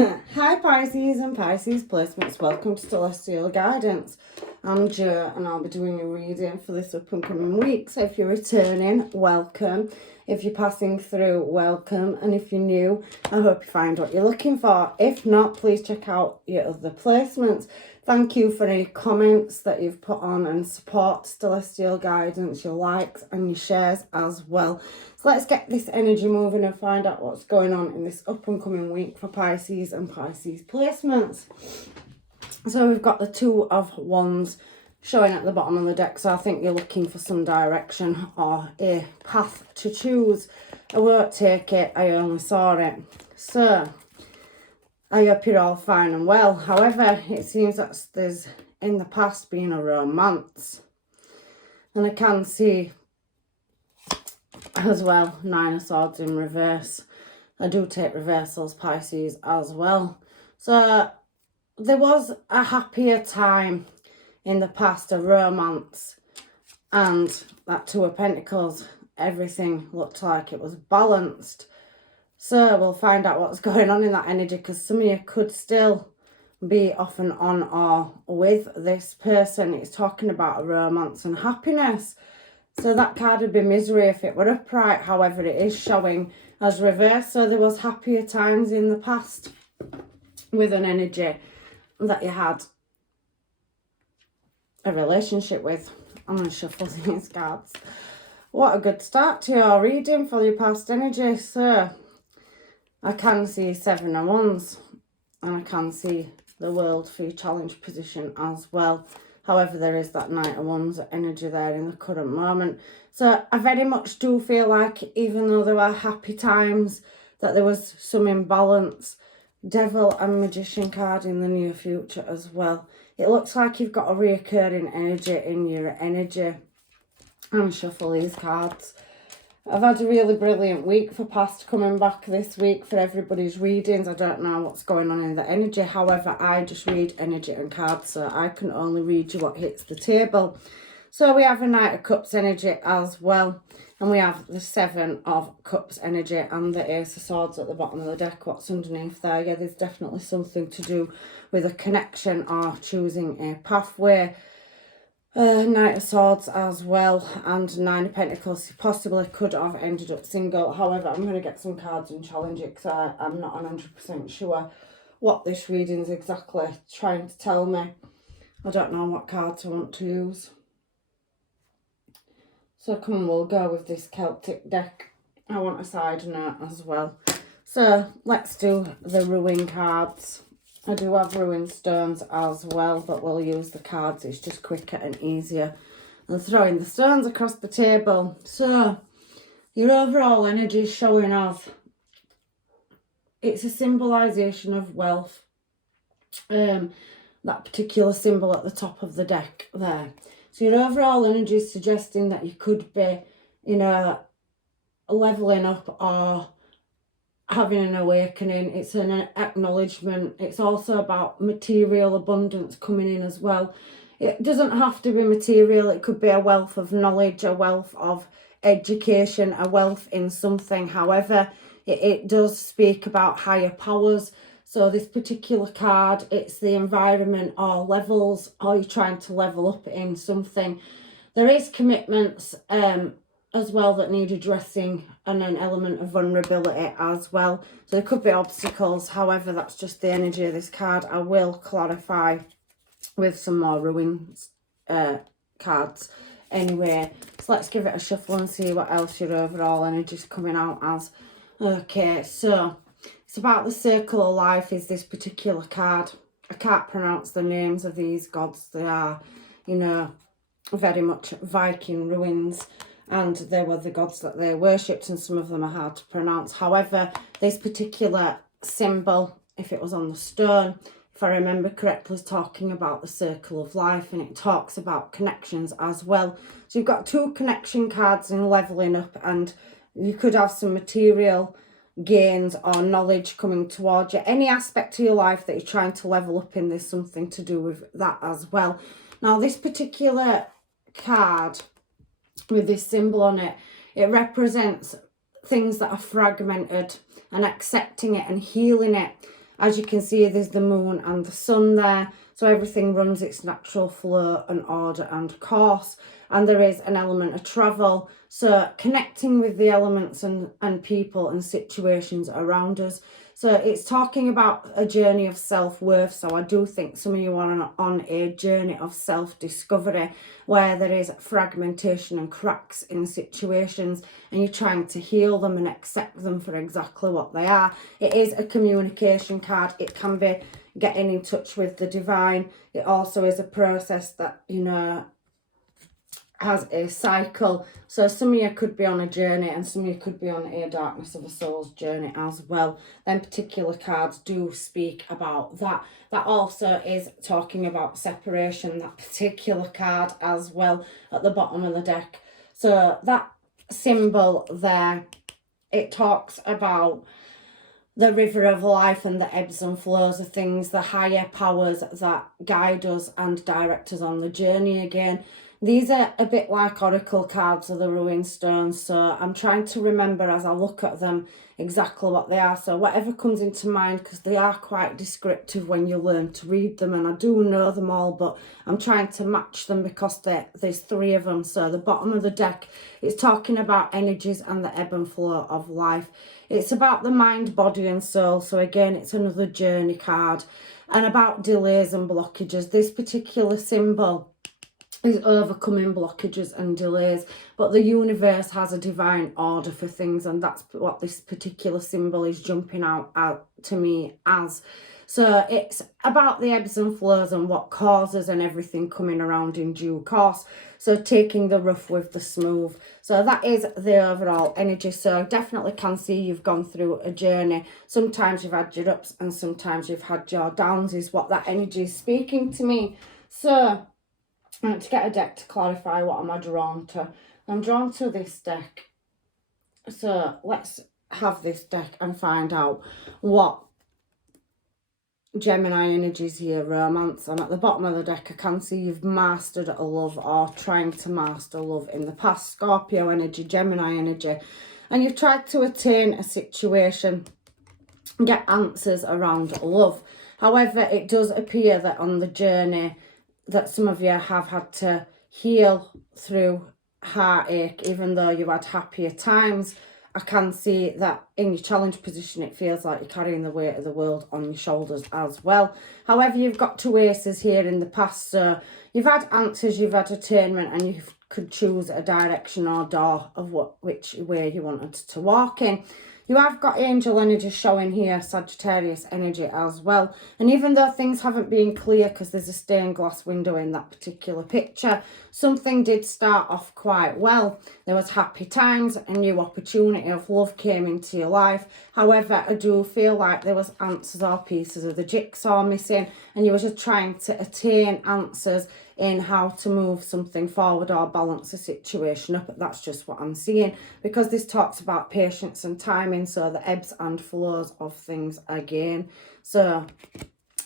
Hi Pisces and Pisces placements, welcome to Celestial Guidance. I'm Jo and I'll be doing a reading for this up and coming week. So if you're returning, welcome. If you're passing through, welcome. And if you're new, I hope you find what you're looking for. If not, please check out your other placements. Thank you for any comments that you've put on and support Celestial Guidance, your likes and your shares as well. So let's get this energy moving and find out what's going on in this up and coming week for Pisces and Pisces placements. So we've got the Two of Wands showing at the bottom of the deck. So I think you're looking for some direction or a path to choose. I won't take it, I only saw it. So I hope you're all fine and well. However, it seems that there's in the past been a romance. And I can see as well, Nine of Swords in reverse. I do take reversals, Pisces, as well. So there was a happier time in the past, a romance, and that Two of Pentacles, everything looked like it was balanced. So we'll find out what's going on in that energy, because some of you could still be off and on or with this person. It's talking about a romance and happiness. So that card would be misery if it were upright. However, it is showing as reverse. So there was happier times in the past with an energy that you had a relationship with. I'm going to shuffle these cards. What a good start to your reading for your past energy. So I can see Seven of Wands and I can see the World for your challenge position as well. However, there is that Knight of Wands energy there in the current moment. So I very much do feel like, even though there were happy times, that there was some imbalance. Devil and Magician card in the near future as well. It looks like you've got a reoccurring energy in your energy. I'm going to shuffle these cards. I've had a really brilliant week for past coming back this week for everybody's readings. I don't know what's going on in the energy. However, I just read energy and cards, so I can only read you what hits the table. So we have a Knight of Cups energy as well. And we have the Seven of Cups energy and the Ace of Swords at the bottom of the deck. What's underneath there? Yeah, there's definitely something to do with a connection or choosing a pathway. Knight of Swords as well, and Nine of Pentacles. You possibly could have ended up single. However, I'm going to get some cards and challenge it, because I'm not 100% sure what this reading is exactly trying to tell me. I don't know what cards I want to use. So come on, we'll go with this Celtic deck. I want a side note as well. So let's do the Ruin cards. I do have Ruin stones as well, but we'll use the cards. It's just quicker and easier than throwing the stones across the table. So your overall energy is showing off. It's a symbolisation of wealth. That particular symbol at the top of the deck there. So your overall energy is suggesting that you could be, levelling up or having an awakening. It's an acknowledgement. It's also about material abundance coming in as well. It doesn't have to be material. It could be a wealth of knowledge, a wealth of education, a wealth in something. However, it does speak about higher powers. So this particular card, it's the environment or levels, or you're trying to level up in something. There is commitments as well that need addressing, and an element of vulnerability as well. So there could be obstacles. However, that's just the energy of this card. I will clarify with some more Ruins cards anyway. So let's give it a shuffle and see what else your overall energy is coming out as. Okay, so it's about the Circle of Life is this particular card. I can't pronounce the names of these gods. They are, very much Viking ruins. And they were the gods that they worshipped, and some of them are hard to pronounce. However, this particular symbol, if it was on the stone, if I remember correctly, is talking about the Circle of Life, and it talks about connections as well. So you've got two connection cards in levelling up, and you could have some material gains or knowledge coming towards you. Any aspect of your life that you're trying to level up in, there's something to do with that as well. Now, this particular card with this symbol on it, it represents things that are fragmented and accepting it and healing it. As you can see, there's the moon and the sun there. So everything runs its natural flow and order and course. And there is an element of travel. So connecting with the elements and people and situations around us. So it's talking about a journey of self-worth. So I do think some of you are on a journey of self-discovery where there is fragmentation and cracks in situations and you're trying to heal them and accept them for exactly what they are. It is a communication card. It can be getting in touch with the divine. It also is a process that, you know, has a cycle. So some of you could be on a journey and some of you could be on a darkness of a soul's journey as well. Then particular cards do speak about that. That also is talking about separation, that particular card as well at the bottom of the deck. So that symbol there, it talks about the river of life and the ebbs and flows of things, the higher powers that guide us and direct us on the journey again. These are a bit like oracle cards of the ruined stones, so I'm trying to remember as I look at them exactly what they are. So whatever comes into mind, because they are quite descriptive when you learn to read them, and I do know them all, but I'm trying to match them because there's 3 of them. So the bottom of the deck is talking about energies and the ebb and flow of life. It's about the mind, body and soul. So again, it's another journey card, and about delays and blockages. This particular symbol is overcoming blockages and delays, but the universe has a divine order for things, and that's what this particular symbol is jumping out to me as. So it's about the ebbs and flows and what causes and everything coming around in due course. So taking the rough with the smooth. So that is the overall energy. So I definitely can see you've gone through a journey. Sometimes you've had your ups and sometimes you've had your downs, is what that energy is speaking to me. So to get a deck to clarify what am I drawn to. I'm drawn to this deck. So let's have this deck and find out what Gemini energies here, romance. And at the bottom of the deck I can see you've mastered a love or trying to master love in the past. Scorpio energy, Gemini energy. And you've tried to attain a situation, get answers around love. However, it does appear that on the journey that some of you have had to heal through heartache, even though you had happier times. I can see that in your challenge position, it feels like you're carrying the weight of the world on your shoulders as well. However, you've got 2 aces here in the past, so you've had answers, you've had attainment, and you could choose a direction or door of which way you wanted to walk in. You have got angel energy showing here, Sagittarius energy as well. And even though things haven't been clear because there's a stained glass window in that particular picture, something did start off quite well. There was happy times, a new opportunity of love came into your life. However, I do feel like there was answers or pieces of the jigsaw missing, and you were just trying to attain answers in how to move something forward or balance a situation up. That's just what I'm seeing, because this talks about patience and timing, so the ebbs and flows of things again. So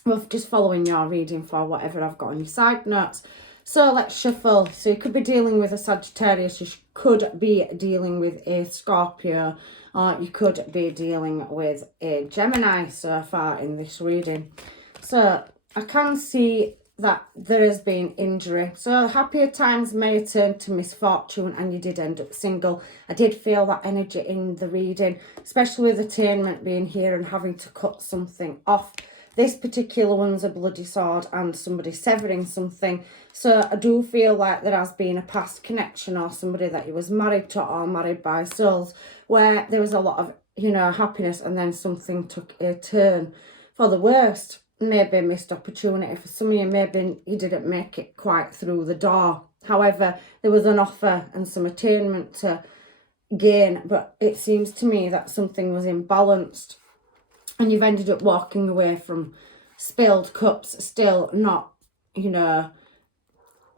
we're just following your reading for whatever I've got on your side notes. So let's shuffle. So you could be dealing with a Sagittarius, you could be dealing with a Scorpio, or you could be dealing with a Gemini so far in this reading. So I can see that there has been injury. So happier times may turn to misfortune and you did end up single. I did feel that energy in the reading, especially with attainment being here and having to cut something off. This particular one's a bloody sword and somebody severing something. So I do feel like there has been a past connection or somebody that you was married to or married by souls where there was a lot of, you know, happiness, and then something took a turn for the worst. Maybe a missed opportunity for some of you. Maybe you didn't make it quite through the door. However, there was an offer and some attainment to gain, but it seems to me that something was imbalanced and you've ended up walking away from spilled cups, still not, you know,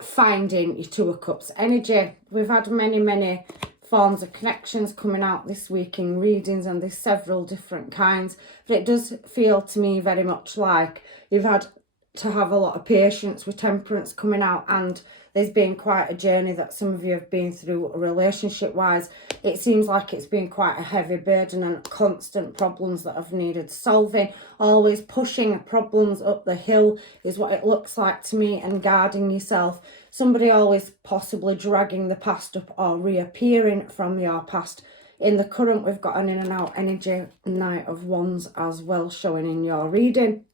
finding your 2 of cups energy. We've had many forms of connections coming out this week in readings, and there's several different kinds, but it does feel to me very much like you've had to have a lot of patience with Temperance coming out, and there's been quite a journey that some of you have been through relationship wise. It seems like it's been quite a heavy burden and constant problems that have needed solving, always pushing problems up the hill is what it looks like to me, and guarding yourself. Somebody always possibly dragging the past up or reappearing from your past. In the current, we've got an in and out energy, Knight of Wands as well, showing in your reading.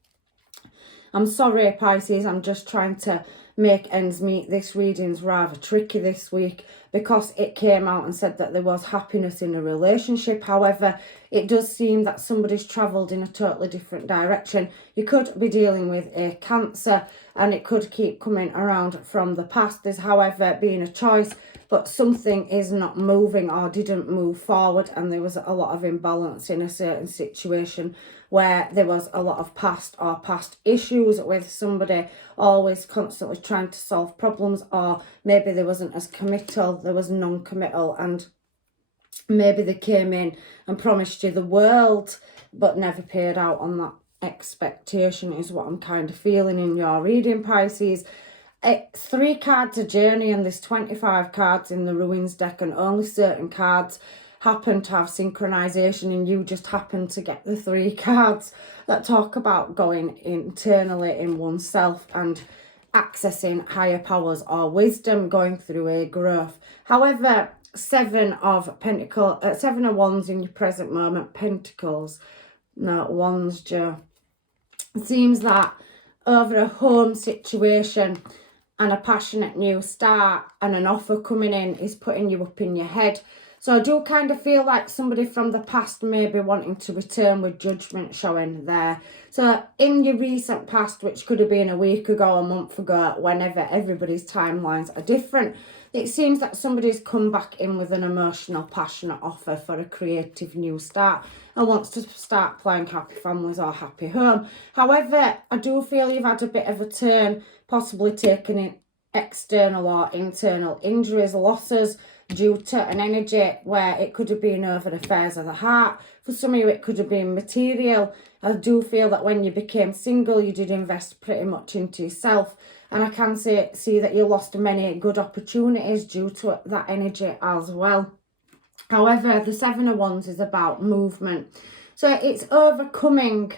I'm sorry, Pisces, I'm just trying to make ends meet. This reading's rather tricky this week because it came out and said that there was happiness in a relationship. However, it does seem that somebody's travelled in a totally different direction. You could be dealing with a Cancer, and it could keep coming around from the past. There's, however, been a choice, but something is not moving or didn't move forward, and there was a lot of imbalance in a certain situation where there was a lot of past issues with somebody always constantly trying to solve problems, or maybe there wasn't as committal, there was non-committal, and maybe they came in and promised you the world but never paid out on that expectation, is what I'm kind of feeling in your reading, Pisces. It's 3 cards a journey, and there's 25 cards in the Ruins deck, and only certain cards happen to have synchronization, and you just happen to get the 3 cards that talk about going internally in oneself and accessing higher powers or wisdom, going through a growth. However, 7 of Wands in your present moment, Pentacles, no, Wands, Joe. It seems that over a home situation and a passionate new start and an offer coming in is putting you up in your head. So I do kind of feel like somebody from the past may be wanting to return with Judgment showing there. So in your recent past, which could have been a week ago, a month ago, whenever, everybody's timelines are different, it seems that somebody's come back in with an emotional, passionate offer for a creative new start and wants to start playing Happy Families or Happy Home. However, I do feel you've had a bit of a turn, possibly taking in external or internal injuries, losses, due to an energy where it could have been over affairs of the heart. For some of you, it could have been material. I do feel that when you became single, you did invest pretty much into yourself. And I can see that you lost many good opportunities due to that energy as well. However, the 7 of Wands is about movement. So it's overcoming,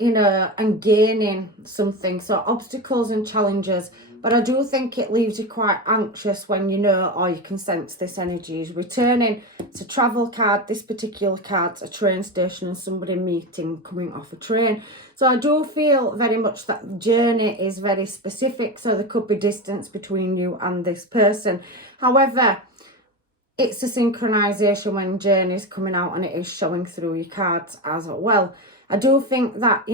and gaining something. So obstacles and challenges. But I do think it leaves you quite anxious when you know, or you can sense this energy is returning. It's a travel card. This particular card's a train station and somebody meeting, coming off a train. So I do feel very much that the journey is very specific. So there could be distance between you and this person. However, it's a synchronization when journey is coming out, and it is showing through your cards as well. I do think that,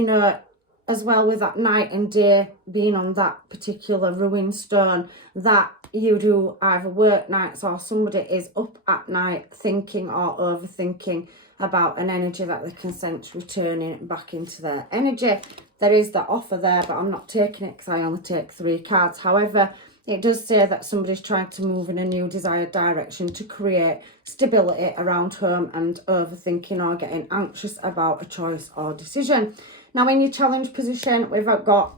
as well with that night and day being on that particular ruin stone, that you do either work nights or somebody is up at night thinking or overthinking about an energy that they can sense returning back into their energy. There is that offer there, but I'm not taking it because I only take 3 cards. However, it does say that somebody's trying to move in a new desired direction to create stability around home and overthinking or getting anxious about a choice or decision. Now, in your challenge position, we've got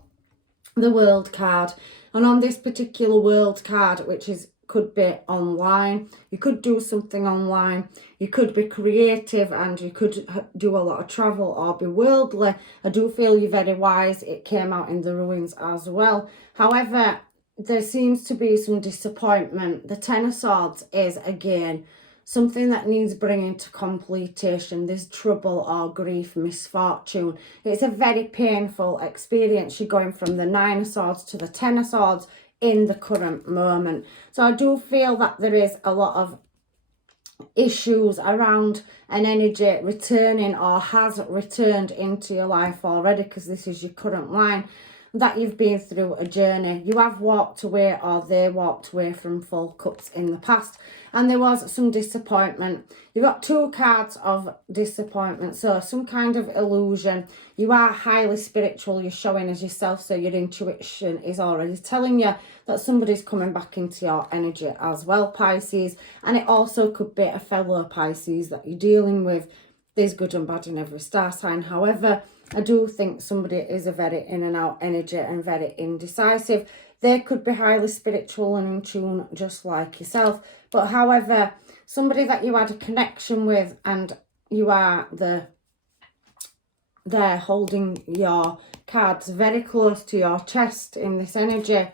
the World card. And on this particular World card, which could be online, you could do something online, you could be creative, and you could do a lot of travel or be worldly. I do feel you're very wise. It came out in the Ruins as well. However, there seems to be some disappointment. The 10 of Swords is, again, something that needs bringing to completion. There's trouble or grief, misfortune. It's a very painful experience. You're going from the 9 of Swords to the 10 of Swords in the current moment. So I do feel that there is a lot of issues around an energy returning or has returned into your life already, because this is your current line, that you've been through a journey. You have walked away, or they walked away from full cups in the past, and there was some disappointment. You've got 2 cards of disappointment, so some kind of illusion. You are highly spiritual, you're showing as yourself, so your intuition is already telling you that somebody's coming back into your energy as well, Pisces. And it also could be a fellow Pisces that you're dealing with. There's good and bad in every star sign. However, I do think somebody is a very in and out energy and very indecisive. They could be highly spiritual and in tune just like yourself. But however, somebody that you had a connection with and you are there holding your cards very close to your chest in this energy.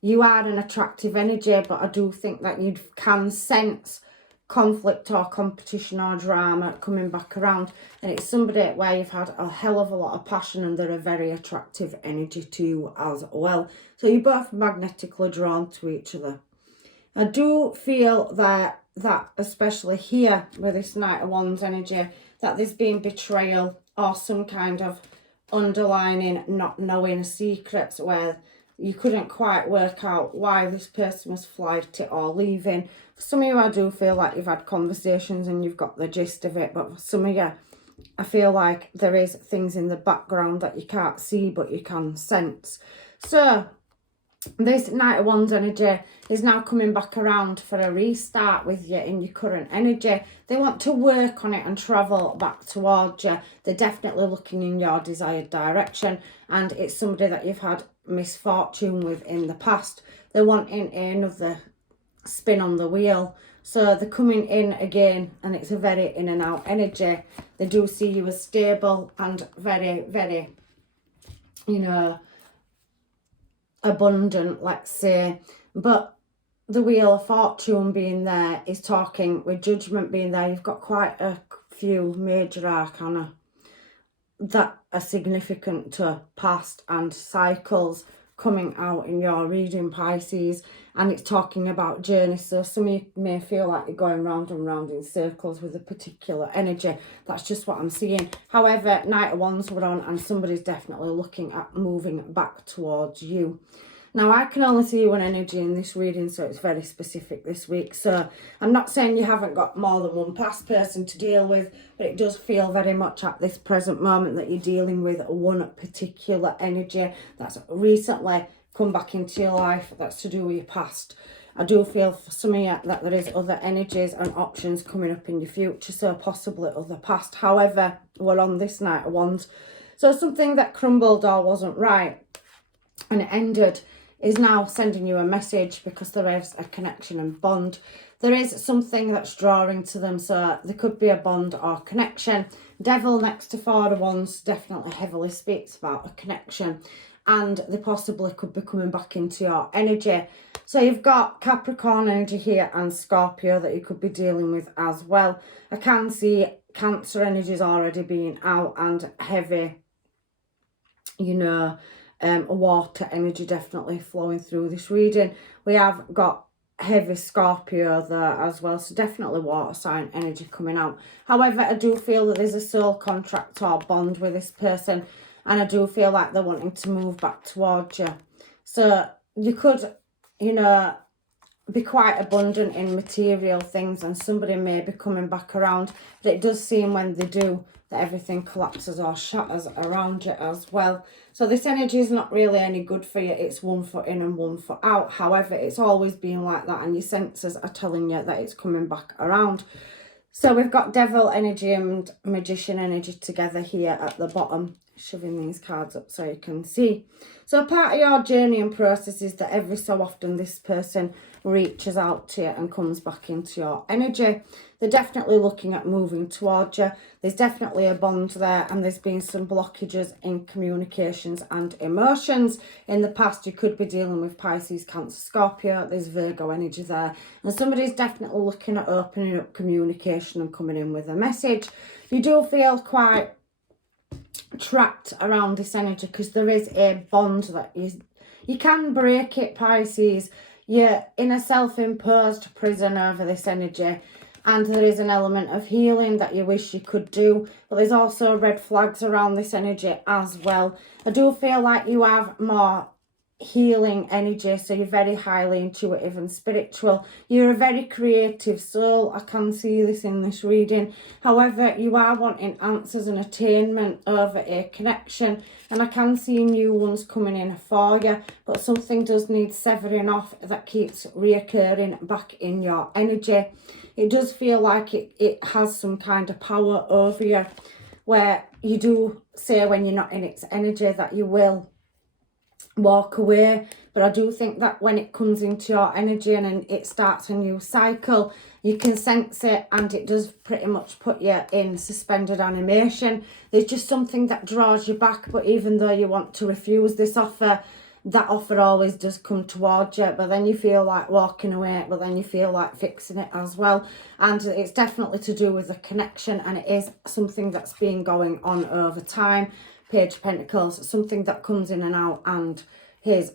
You are an attractive energy, but I do think that you can sense conflict or competition or drama coming back around, and it's somebody where you've had a hell of a lot of passion and they're a very attractive energy to you as well. So you're both magnetically drawn to each other. I do feel that especially here with this Knight of Wands energy, that there's been betrayal or some kind of underlining not knowing secrets where you couldn't quite work out why this person was flighty or leaving. For some of you, I do feel like you've had conversations and you've got the gist of it. But for some of you, I feel like there is things in the background that you can't see, but you can sense. So this Knight of Wands energy is now coming back around for a restart with you in your current energy. They want to work on it and travel back towards you. They're definitely looking in your desired direction. And it's somebody that you've had misfortune with in the past. They're wanting another spin on the wheel. So they're coming in again, and it's a very in and out energy. They do see you as stable and very, very, you know, abundant, let's say. But the Wheel of Fortune being there is talking with Judgment being there. You've got quite a few major arcana that are significant to past and cycles coming out in your reading, Pisces, and it's talking about journeys. So some of you may feel like you're going round and round in circles with a particular energy. That's just what I'm seeing. However, Knight of Wands were on, and somebody's definitely looking at moving back towards you. Now, I can only see one energy in this reading, so it's very specific this week. So I'm not saying you haven't got more than one past person to deal with, but it does feel very much at this present moment that you're dealing with one particular energy that's recently come back into your life that's to do with your past. I do feel for some of you that there is other energies and options coming up in your future, so possibly other past. However, we're on this Knight of Wands. So something that crumbled or wasn't right and it ended is now sending you a message because there is a connection and bond. There is something that's drawing to them, so there could be a bond or connection. Devil next to Four of Wands definitely heavily speaks about a connection, and they possibly could be coming back into your energy. So you've got Capricorn energy here and Scorpio that you could be dealing with as well. I can see Cancer energies already being out and heavy, you know, water energy definitely flowing through this reading. We have got heavy Scorpio there as well, so definitely water sign energy coming out. However, I do feel that there's a soul contract or bond with this person, and I do feel like they're wanting to move back towards you. So you could, you know, be quite abundant in material things, and somebody may be coming back around, but it does seem when they do that everything collapses or shatters around you as well. So this energy is not really any good for you. It's 1 foot in and 1 foot out. However, it's always been like that, and your senses are telling you that it's coming back around. So we've got Devil energy and Magician energy together here at the bottom, shoving these cards up so you can see. So part of your journey and process is that every so often this person reaches out to you and comes back into your energy. They're definitely looking at moving towards you. There's definitely a bond there, and there's been some blockages in communications and emotions. In the past, you could be dealing with Pisces, Cancer, Scorpio. There's Virgo energy there. And somebody's definitely looking at opening up communication and coming in with a message. You do feel quite trapped around this energy because there is a bond that you can break it, Pisces. You're in a self-imposed prison over this energy, and there is an element of healing that you wish you could do, but there's also red flags around this energy as well. I do feel like you have more healing energy, so you're very highly intuitive and spiritual. You're a very creative soul. I can see this in this reading. However, you are wanting answers and attainment over a connection, and I can see new ones coming in for you, but something does need severing off that keeps reoccurring back in your energy. It does feel like it has some kind of power over you, where you do say when you're not in its energy that you will walk away, but I do think that when it comes into your energy and it starts a new cycle, you can sense it, and it does pretty much put you in suspended animation. There's just something that draws you back, but even though you want to refuse this offer, that offer always does come towards you, but then you feel like walking away, but then you feel like fixing it as well. And it's definitely to do with the connection, and it is something that's been going on over time. Page of Pentacles, something that comes in and out, and has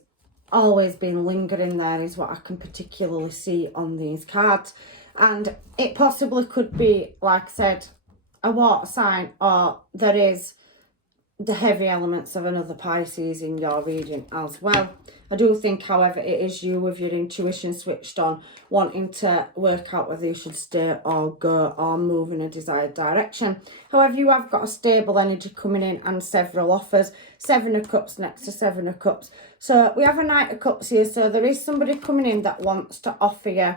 always been lingering there is what I can particularly see on these cards. And it possibly could be, like I said, a water sign, or there is the heavy elements of another Pisces in your reading as well. I do think, however, it is you with your intuition switched on, wanting to work out whether you should stay or go or move in a desired direction. However, you have got a stable energy coming in and several offers. Seven of Cups next to Seven of Cups. So we have a Knight of Cups here. So there is somebody coming in that wants to offer you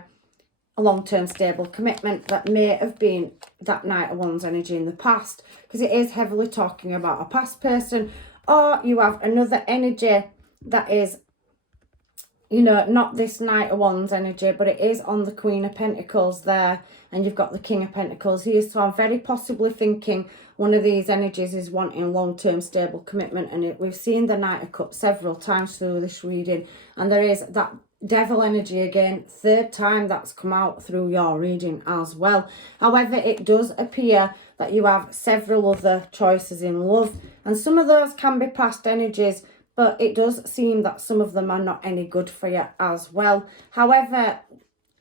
a long-term stable commitment that may have been that Knight of Wands energy in the past, because it is heavily talking about a past person. Or you have another energy that is, you know, not this Knight of Wands energy, but it is on the Queen of Pentacles there, and you've got the King of Pentacles here. So I'm very possibly thinking one of these energies is wanting long-term stable commitment, and we've seen the Knight of Cups several times through this reading, and there is that Devil energy again, third time that's come out through your reading as well. However, it does appear that you have several other choices in love, and some of those can be past energies, but it does seem that some of them are not any good for you as well. However,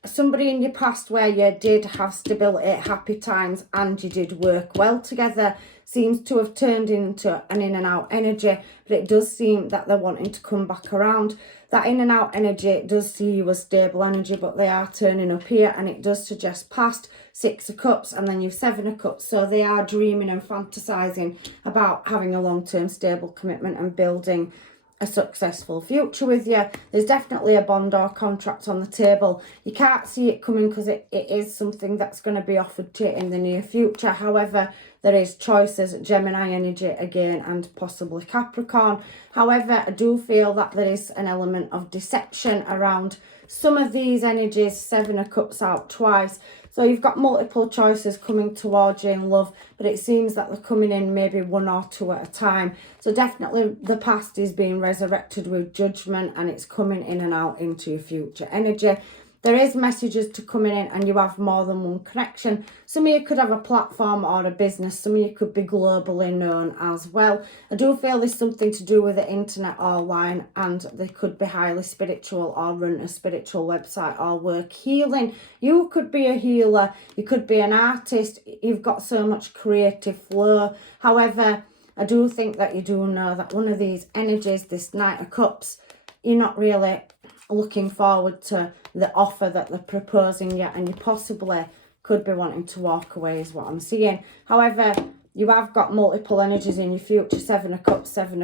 somebody in your past where you did have stability, happy times, and you did work well together seems to have turned into an in and out energy, but it does seem that they're wanting to come back around. That in and out energy does see you as stable energy, but they are turning up here, and it does suggest past. Six of Cups, and then you've Seven of Cups. So they are dreaming and fantasizing about having a long-term stable commitment and building a successful future with you. There's definitely a bond or contract on the table. You can't see it coming because it is something that's going to be offered to you in the near future. However, there is choices, Gemini energy again, and possibly Capricorn. However, I do feel that there is an element of deception around some of these energies. Seven of Cups out twice. So you've got multiple choices coming towards you in love, but it seems that they're coming in maybe one or two at a time. So definitely the past is being resurrected with Judgment, and it's coming in and out into your future energy. There is messages to coming in, and you have more than one connection. Some of you could have a platform or a business. Some of you could be globally known as well. I do feel there's something to do with the internet or online, and they could be highly spiritual or run a spiritual website or work healing. You could be a healer. You could be an artist. You've got so much creative flow. However, I do think that you do know that one of these energies, this Knight of Cups, you're not really looking forward to the offer that they're proposing yet, and you possibly could be wanting to walk away is what I'm seeing. However, you have got multiple energies in your future. Seven of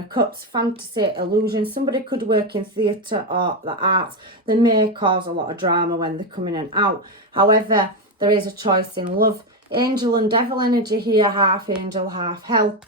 Cups, fantasy, illusion. Somebody could work in theatre or the arts. They may cause a lot of drama when they're coming in and out. However, there is a choice in love. Angel and devil energy here, half angel, half hell.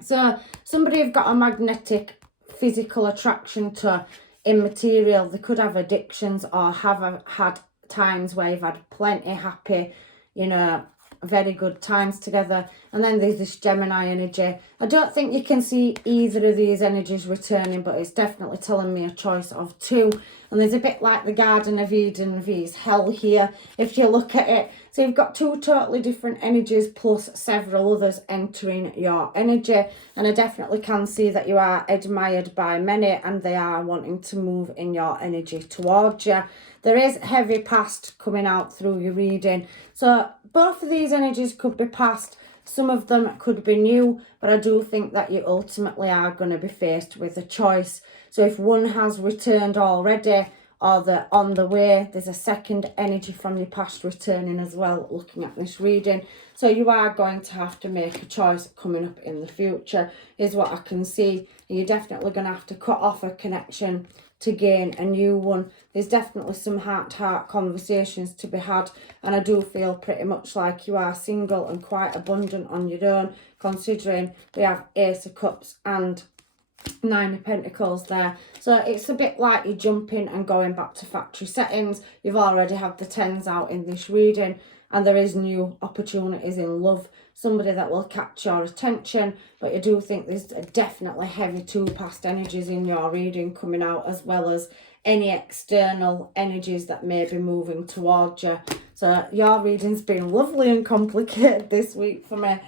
So somebody have got a magnetic physical attraction to immaterial. They could have addictions or have had times where you've had plenty happy, you know, very good times together. And then there's this Gemini energy. I don't think you can see either of these energies returning, but it's definitely telling me a choice of two. And there's a bit like the Garden of Eden vs Hell here, if you look at it. So you've got two totally different energies plus several others entering your energy. And I definitely can see that you are admired by many, and they are wanting to move in your energy towards you. There is heavy past coming out through your reading. So both of these energies could be past. Some of them could be new, but I do think that you ultimately are going to be faced with a choice. So if one has returned already or they're on the way, there's a second energy from your past returning as well, looking at this reading. So you are going to have to make a choice coming up in the future, is what I can see. You're definitely going to have to cut off a connection to gain a new one. There's definitely some heart-to-heart conversations to be had, and I do feel pretty much like you are single and quite abundant on your own, considering we have Ace of Cups and Nine of Pentacles there. So it's a bit like you're jumping and going back to factory settings. You've already had the tens out in this reading, and there is new opportunities in love, somebody that will catch your attention. But you do think there's definitely heavy two past energies in your reading coming out, as well as any external energies that may be moving towards you. So your reading's been lovely and complicated this week for me,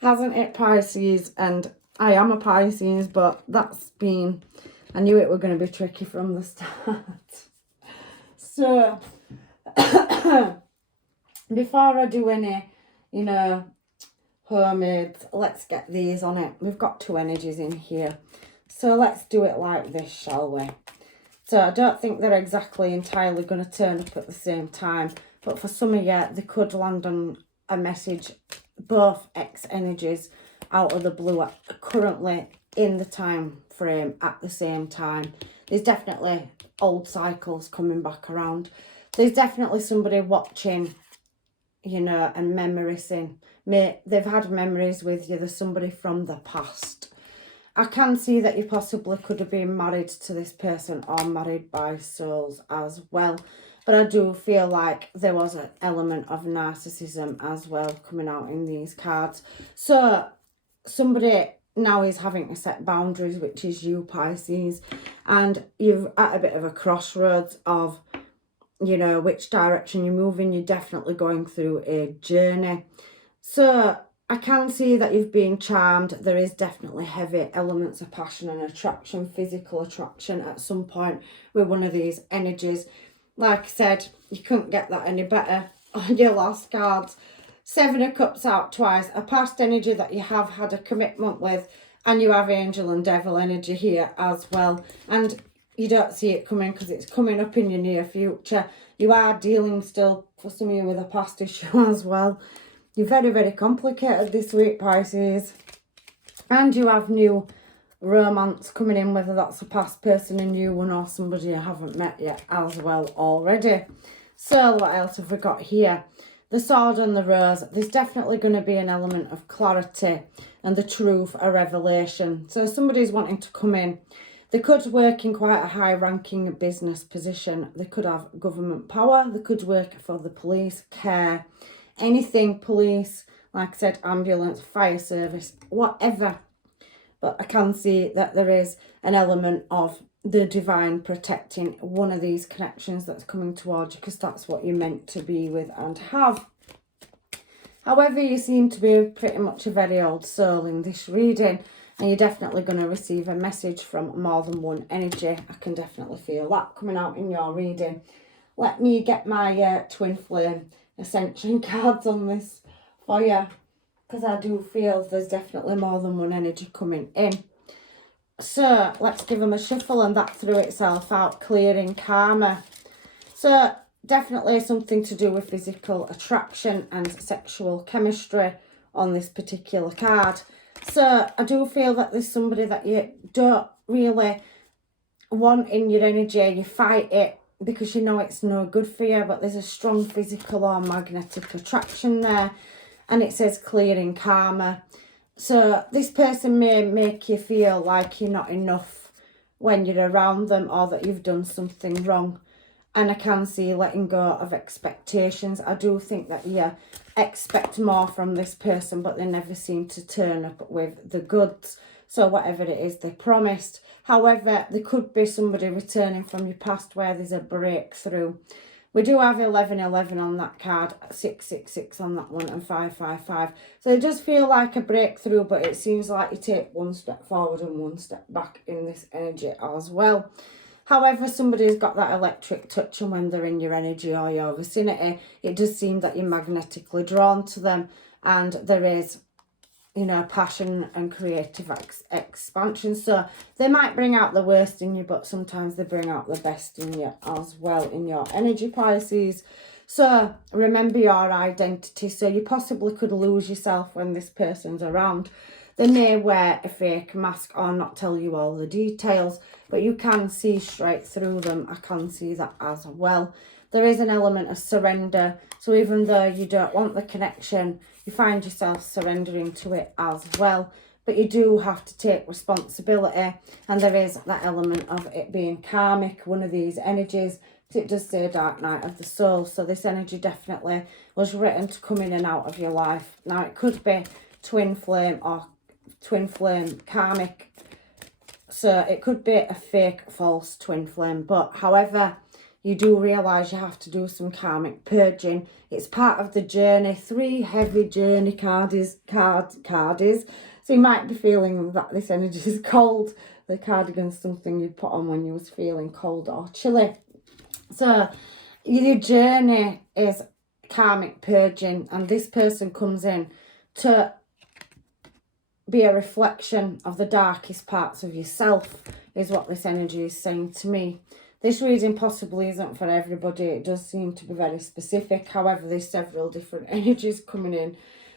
hasn't it, Pisces? And I am a Pisces, but that's been, I knew it were going to be tricky from the start. So before I do any, homemades, let's get these on it. We've got two energies in here. So let's do it like this, shall we? So I don't think they're exactly entirely going to turn up at the same time, but for some of you, they could land on a message, both X energies out of the blue are currently in the time frame at the same time. There's definitely old cycles coming back around. There's definitely somebody watching, and memorizing. They've had memories with you. There's somebody from the past. I can see that you possibly could have been married to this person or married by souls as well. But I do feel like there was an element of narcissism as well coming out in these cards. So somebody now is having to set boundaries, which is you, Pisces, and you're at a bit of a crossroads of, which direction you're moving. You're definitely going through a journey. So I can see that you've been charmed. There is definitely heavy elements of passion and attraction, physical attraction at some point with one of these energies. Like I said, you couldn't get that any better on your last cards. Seven of Cups out twice, a past energy that you have had a commitment with, and you have Angel and Devil energy here as well. And you don't see it coming because it's coming up in your near future. You are dealing still, for some of you, with a past issue as well. You're very, very complicated this week, Pisces. And you have new romance coming in, whether that's a past person, a new one, or somebody you haven't met yet as well already. So what else have we got here? The Sword and the Rose. There's definitely going to be an element of clarity and the truth, a revelation. So somebody's wanting to come in. They could work in quite a high-ranking business position. They could have government power. They could work for the police, care, anything police, like I said, ambulance, fire service, whatever. But I can see that there is an element of the divine protecting one of these connections that's coming towards you, because that's what you're meant to be with and have. However, you seem to be pretty much a very old soul in this reading, and you're definitely going to receive a message from more than one energy. I can definitely feel that coming out in your reading. Let me get my Twin Flame Ascension cards on this for you, because I do feel there's definitely more than one energy coming in. So let's give them a shuffle, and that threw itself out, clearing karma. So definitely something to do with physical attraction and sexual chemistry on this particular card. So I do feel that there's somebody that you don't really want in your energy. You fight it because you know it's no good for you, but there's a strong physical or magnetic attraction there. And it says clearing karma. So this person may make you feel like you're not enough when you're around them, or that you've done something wrong. And I can see letting go of expectations. I do think that you expect more from this person, but they never seem to turn up with the goods. So whatever it is they promised. However, there could be somebody returning from your past where there's a breakthrough. We do have 1111 on that card, 666 on that one, and 555. So it does feel like a breakthrough, but it seems like you take one step forward and one step back in this energy as well. However, somebody's got that electric touch, and when they're in your energy or your vicinity, it does seem that you're magnetically drawn to them, and there is you know, passion and creative expansion. So they might bring out the worst in you, but sometimes they bring out the best in you as well in your energy, Pisces. So remember your identity. So you possibly could lose yourself when this person's around. They may wear a fake mask or not tell you all the details, but you can see straight through them. I can see that as well. There is an element of surrender. So even though you don't want the connection, you find yourself surrendering to it as well. But you do have to take responsibility. And there is that element of it being karmic, one of these energies. It does say dark night of the soul. So this energy definitely was written to come in and out of your life. Now it could be twin flame or twin flame karmic. So it could be a fake false twin flame. But however, you do realise you have to do some karmic purging. It's part of the journey. 3 heavy journey cardies. So you might be feeling that this energy is cold. The cardigan's something you'd put on when you was feeling cold or chilly. So your journey is karmic purging, and this person comes in to be a reflection of the darkest parts of yourself, is what this energy is saying to me. This reading possibly isn't for everybody. It does seem to be very specific. However, there's several different energies coming in.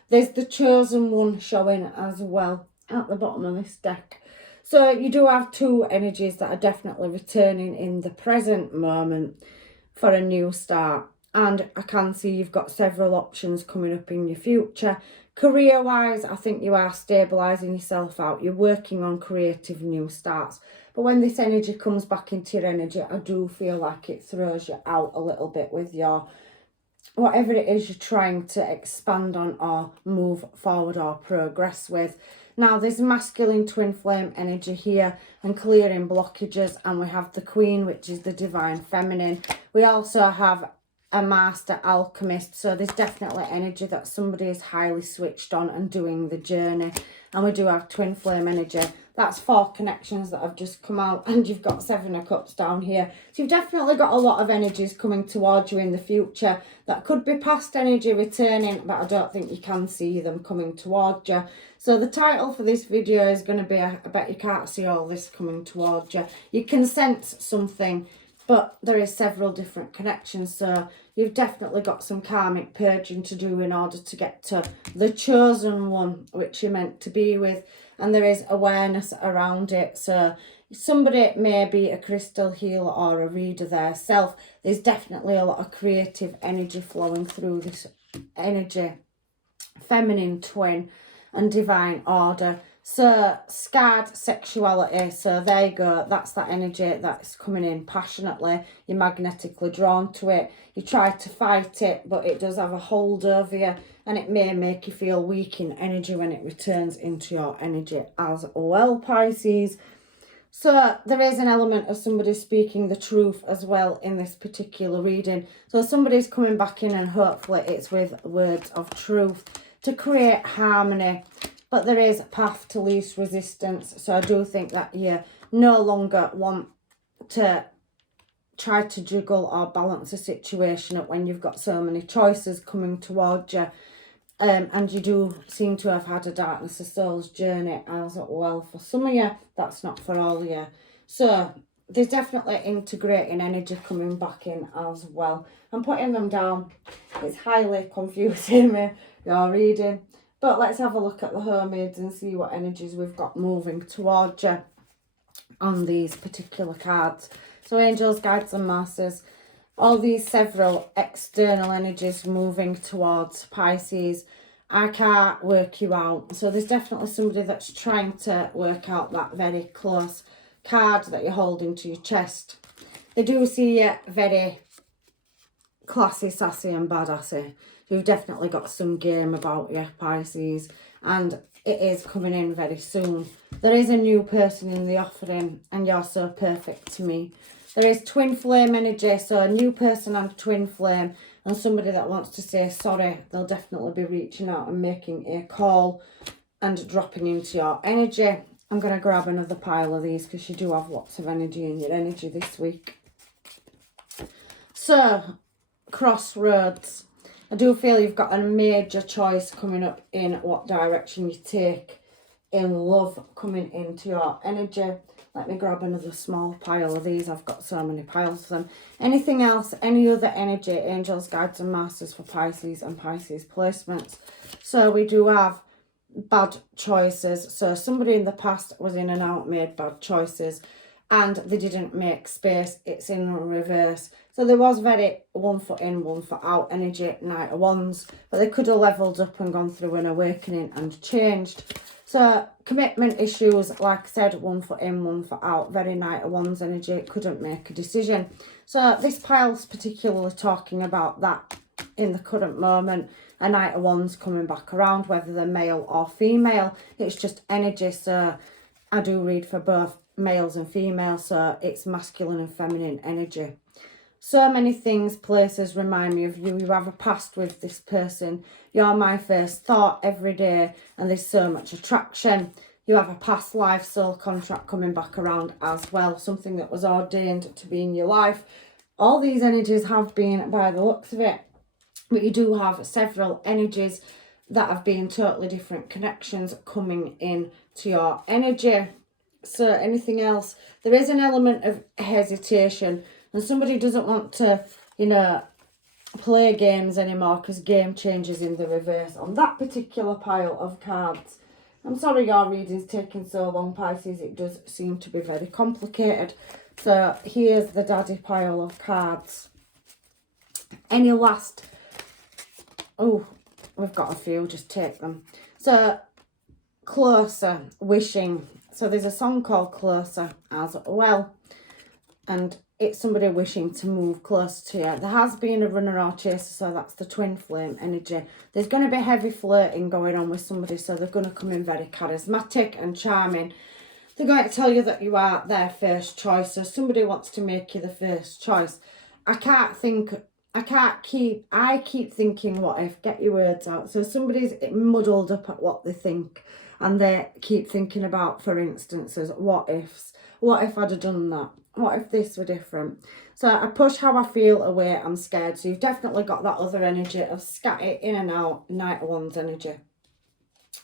There's the chosen one showing as well at the bottom of this deck. So you do have 2 energies that are definitely returning in the present moment for a new start. And I can see you've got several options coming up in your future. Career-wise, I think you are stabilising yourself out. You're working on creative new starts. But when this energy comes back into your energy, I do feel like it throws you out a little bit with your, whatever it is you're trying to expand on or move forward or progress with. Now, there's masculine twin flame energy here and clearing blockages. And we have the Queen, which is the divine feminine. We also have a master alchemist. So there's definitely energy that somebody is highly switched on and doing the journey. And we do have twin flame energy. That's 4 connections that have just come out, and you've got 7 of cups down here. So you've definitely got a lot of energies coming towards you in the future. That could be past energy returning, but I don't think you can see them coming towards you. So the title for this video is going to be, I bet you can't see all this coming towards you. You can sense something, but there is several different connections. So you've definitely got some karmic purging to do in order to get to the chosen one, which you're meant to be with. And there is awareness around it. So somebody may be a crystal healer or a reader theirself. There's definitely a lot of creative energy flowing through this energy. Feminine twin and divine order. So scarred sexuality. So there you go. That's that energy that's coming in passionately. You're magnetically drawn to it. You try to fight it, but it does have a hold over you. And it may make you feel weak in energy when it returns into your energy as well, Pisces. So there is an element of somebody speaking the truth as well in this particular reading. So somebody's coming back in, and hopefully it's with words of truth to create harmony. But there is a path to least resistance. So I do think that you no longer want to try to juggle or balance a situation up when you've got so many choices coming towards you. And you do seem to have had a darkness of soul's journey as well for some of you. That's not for all of you. So there's definitely integrating energy coming back in as well. I'm putting them down. It's highly confusing me, your reading. But let's have a look at the hermits and see what energies we've got moving towards you on these particular cards. So angels, guides and masters. All these several external energies moving towards Pisces. I can't work you out. So there's definitely somebody that's trying to work out that very close card that you're holding to your chest. They do see you very classy, sassy and badassy. You've definitely got some game about you, Pisces. And it is coming in very soon. There is a new person in the offering, and you're so perfect to me. There is twin flame energy, so a new person and a twin flame, and somebody that wants to say sorry. They'll definitely be reaching out and making a call and dropping into your energy. I'm going to grab another pile of these because you do have lots of energy in your energy this week. So, crossroads. I do feel you've got a major choice coming up in what direction you take in love coming into your energy. Let me grab another small pile of these. I've got so many piles of them. Anything else, any other energy, angels, guides and masters for Pisces and Pisces placements. So we do have bad choices. So somebody in the past was in and out, made bad choices, and they didn't make space. It's in reverse. So there was very 1 foot in, 1 foot out energy, Knight of Wands, but they could have levelled up and gone through an awakening and changed. So commitment issues, like I said, 1 foot in, 1 foot out, very Knight of Wands energy, couldn't make a decision. So this pile's particularly talking about that in the current moment. A Knight of Wands coming back around, whether they're male or female. It's just energy, so I do read for both males and females, so it's masculine and feminine energy. So many things, places remind me of you. You have a past with this person. You're my first thought every day, and there's so much attraction. You have a past life soul contract coming back around as well, something that was ordained to be in your life. All these energies have been by the looks of it, but you do have several energies that have been totally different connections coming in to your energy. So anything else? There is an element of hesitation, and somebody doesn't want to, play games anymore because game changes in the reverse on that particular pile of cards. I'm sorry your reading's taking so long, Pisces. It does seem to be very complicated. So here's the daddy pile of cards. Any last... Oh, we've got a few. Just take them. So, Closer, Wishing. So there's a song called Closer as well. And it's somebody wishing to move close to you. There has been a runner or chaser, so that's the twin flame energy. There's going to be heavy flirting going on with somebody, so they're going to come in very charismatic and charming. They're going to tell you that you are their first choice, so somebody wants to make you the first choice. I keep thinking, what if? Get your words out. So somebody's muddled up at what they think, and they keep thinking about, for instances, what ifs. What if I'd have done that? What if this were different? So I push how I feel away, I'm scared. So you've definitely got that other energy of scatter in and out, Knight of Wands energy.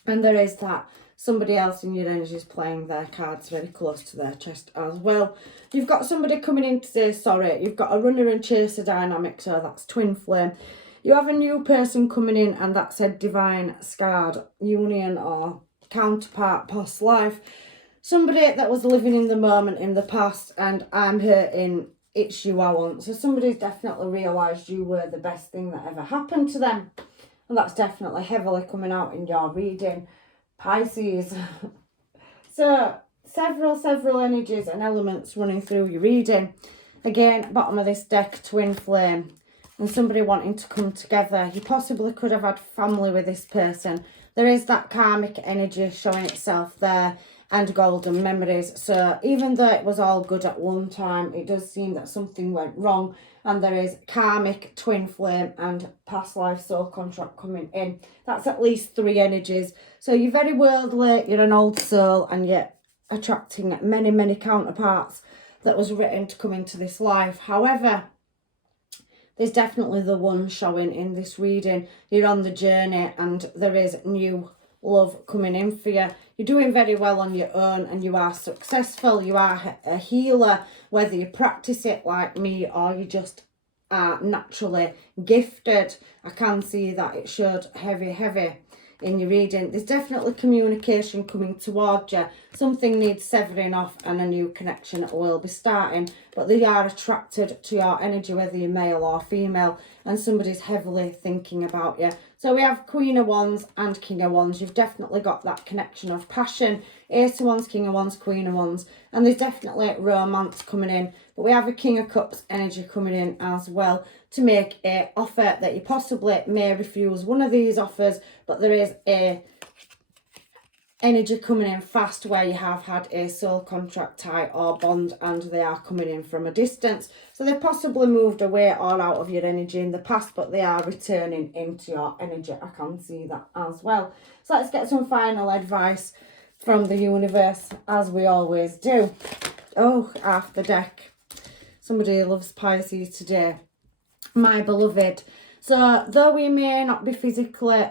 And there is that somebody else in your energy is playing their cards very close to their chest as well. You've got somebody coming in to say sorry. You've got a runner and chaser dynamic, so that's twin flame. You have a new person coming in, and that's a divine scarred union or counterpart past life. Somebody that was living in the moment in the past, and I'm hurting, it's you I want. So somebody's definitely realised you were the best thing that ever happened to them. And that's definitely heavily coming out in your reading, Pisces. So several energies and elements running through your reading. Again, bottom of this deck, twin flame. And somebody wanting to come together. You possibly could have had family with this person. There is that karmic energy showing itself there, and golden memories. So even though it was all good at one time, it does seem that something went wrong, and there is karmic, twin flame and past life soul contract coming in. That's at least 3 energies. So you're very worldly, you're an old soul, and you're attracting many counterparts that was written to come into this life. However, there's definitely the one showing in this reading. You're on the journey, and there is new love coming in for you. You're doing very well on your own, and you are successful. You are a healer, whether you practice it like me or you just are naturally gifted. I can see that it showed heavy in your reading. There's definitely communication coming towards you. Something needs severing off and a new connection will be starting, but they are attracted to your energy, whether you're male or female, and somebody's heavily thinking about you. So we have Queen of Wands and King of Wands. You've definitely got that connection of passion. Ace of Wands, King of Wands, Queen of Wands. And there's definitely romance coming in. But we have a King of Cups energy coming in as well to make an offer that you possibly may refuse one of these offers. But there is a energy coming in fast where you have had a soul contract, tie or bond, and they are coming in from a distance. So they possibly moved away or out of your energy in the past, but they are returning into your energy. I can see that as well. So let's get some final advice from the universe, as we always do. Oh, half the deck. Somebody loves Pisces today. My beloved, So though we may be physically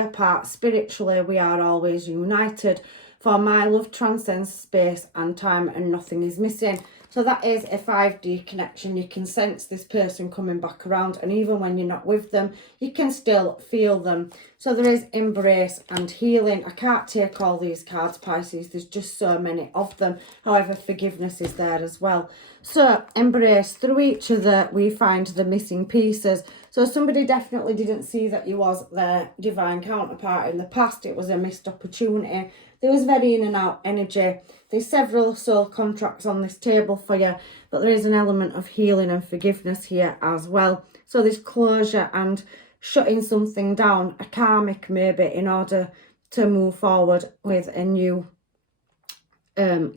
apart, spiritually we are always united. For my love transcends space and time, and nothing is missing. So that is a 5D connection. You can sense this person coming back around, and even when you're not with them, you can still feel them. So there is embrace and healing. I can't take all these cards, Pisces. There's just so many of them. However, forgiveness is there as well. So embrace. Through each other, we find the missing pieces. So somebody definitely didn't see that you was their divine counterpart in the past. It was a missed opportunity. There was very in and out energy. There's several soul contracts on this table for you, but there is an element of healing and forgiveness here as well. So there's closure and shutting something down, a karmic maybe, in order to move forward with a new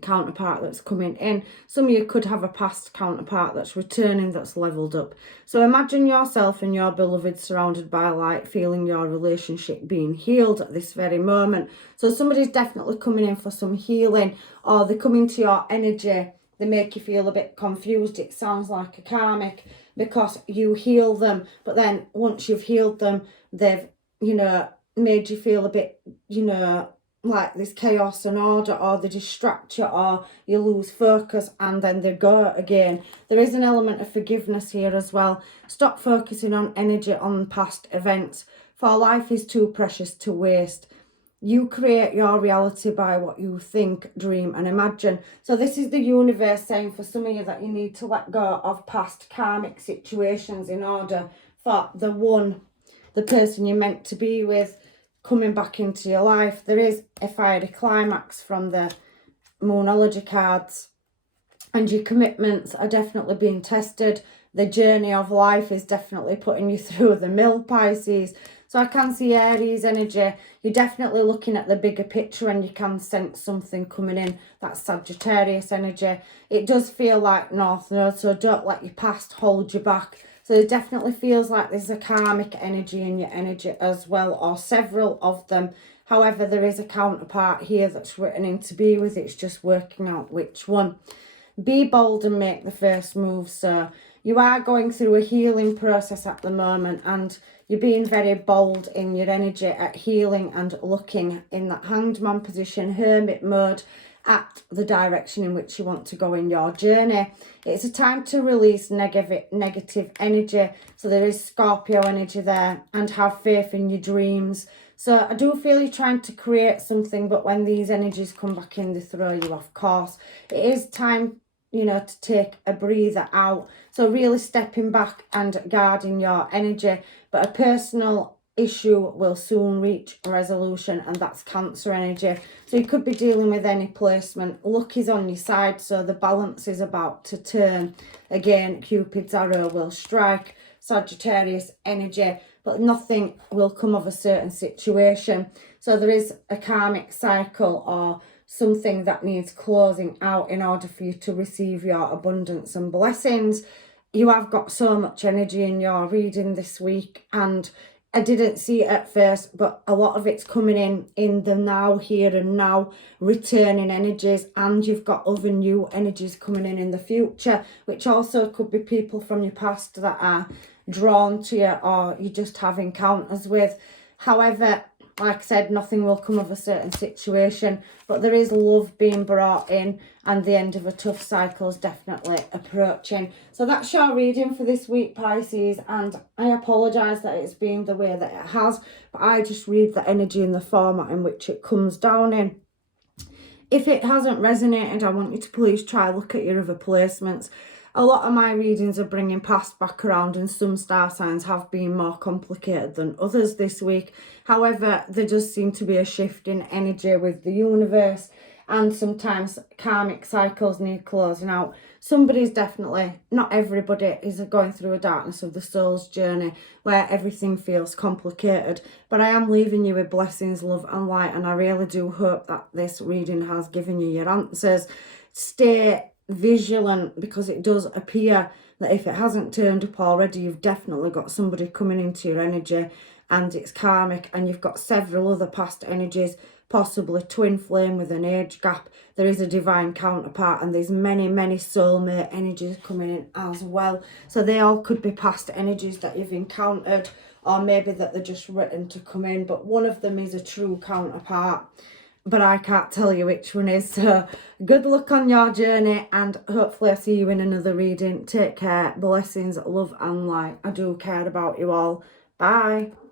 counterpart that's coming in. Some of you could have a past counterpart that's returning, that's leveled up. So imagine yourself and your beloved surrounded by light, feeling your relationship being healed at this very moment. So somebody's definitely coming in for some healing, or they come into your energy, they make you feel a bit confused. It sounds like a karmic because you heal them, but then once you've healed them, they've, made you feel a bit, like this chaos and order, or they distract you, or you lose focus and then they go again. There is an element of forgiveness here as well. Stop focusing on energy on past events, for life is too precious to waste. You create your reality by what you think, dream and imagine. So this is the universe saying for some of you that you need to let go of past karmic situations in order for the person you're meant to be with coming back into your life. There is a fiery climax from the Moonology cards, and your commitments are definitely being tested. The journey of life is definitely putting you through the mill, Pisces. So I can see Aries energy. You're definitely looking at the bigger picture, and you can sense something coming in. That's Sagittarius energy. It does feel like North Node, so don't let your past hold you back. So it definitely feels like there's a karmic energy in your energy as well, or several of them. However, there is a counterpart here that's written in to be with. It's just working out which one. Be bold and make the first move, sir. You are going through a healing process at the moment, and you're being very bold in your energy at healing and looking in that Hanged Man position, hermit mode, at the direction in which you want to go in your journey. It's a time to release negative energy. So there is Scorpio energy there, and have faith in your dreams. So I do feel you're trying to create something, but when these energies come back in, they throw you off course. It is time, to take a breather out. So really stepping back and guarding your energy. But a personal issue will soon reach a resolution, and that's Cancer energy. So you could be dealing with any placement. Luck is on your side, so the balance is about to turn. Again, Cupid's arrow will strike. Sagittarius energy, but nothing will come of a certain situation. So there is a karmic cycle or something that needs closing out in order for you to receive your abundance and blessings. You have got so much energy in your reading this week, and I didn't see it at first, but a lot of it's coming in the now, here and now, returning energies, and you've got other new energies coming in the future, which also could be people from your past that are drawn to you, or you just have encounters with. However, like I said, nothing will come of a certain situation, but there is love being brought in, and the end of a tough cycle is definitely approaching. So that's your reading for this week, Pisces, and I apologise that it's been the way that it has, but I just read the energy in the format in which it comes down in. If it hasn't resonated, I want you to please try look at your other placements. A lot of my readings are bringing past back around, and some star signs have been more complicated than others this week. However, there does seem to be a shift in energy with the universe, and sometimes karmic cycles need closing out. Somebody's definitely, not everybody is going through a darkness of the soul's journey where everything feels complicated, but I am leaving you with blessings, love and light, and I really do hope that this reading has given you your answers. Stay vigilant, because it does appear that if it hasn't turned up already, you've definitely got somebody coming into your energy, and it's karmic, and you've got several other past energies possibly twin flame with an age gap. There is a divine counterpart, and there's many, many soulmate energies coming in as well. So they all could be past energies that you've encountered, or maybe that they're just written to come in, but one of them is a true counterpart. But I can't tell you which one is. So good luck on your journey, and hopefully I see you in another reading. Take care. Blessings, love and light. I do care about you all. Bye.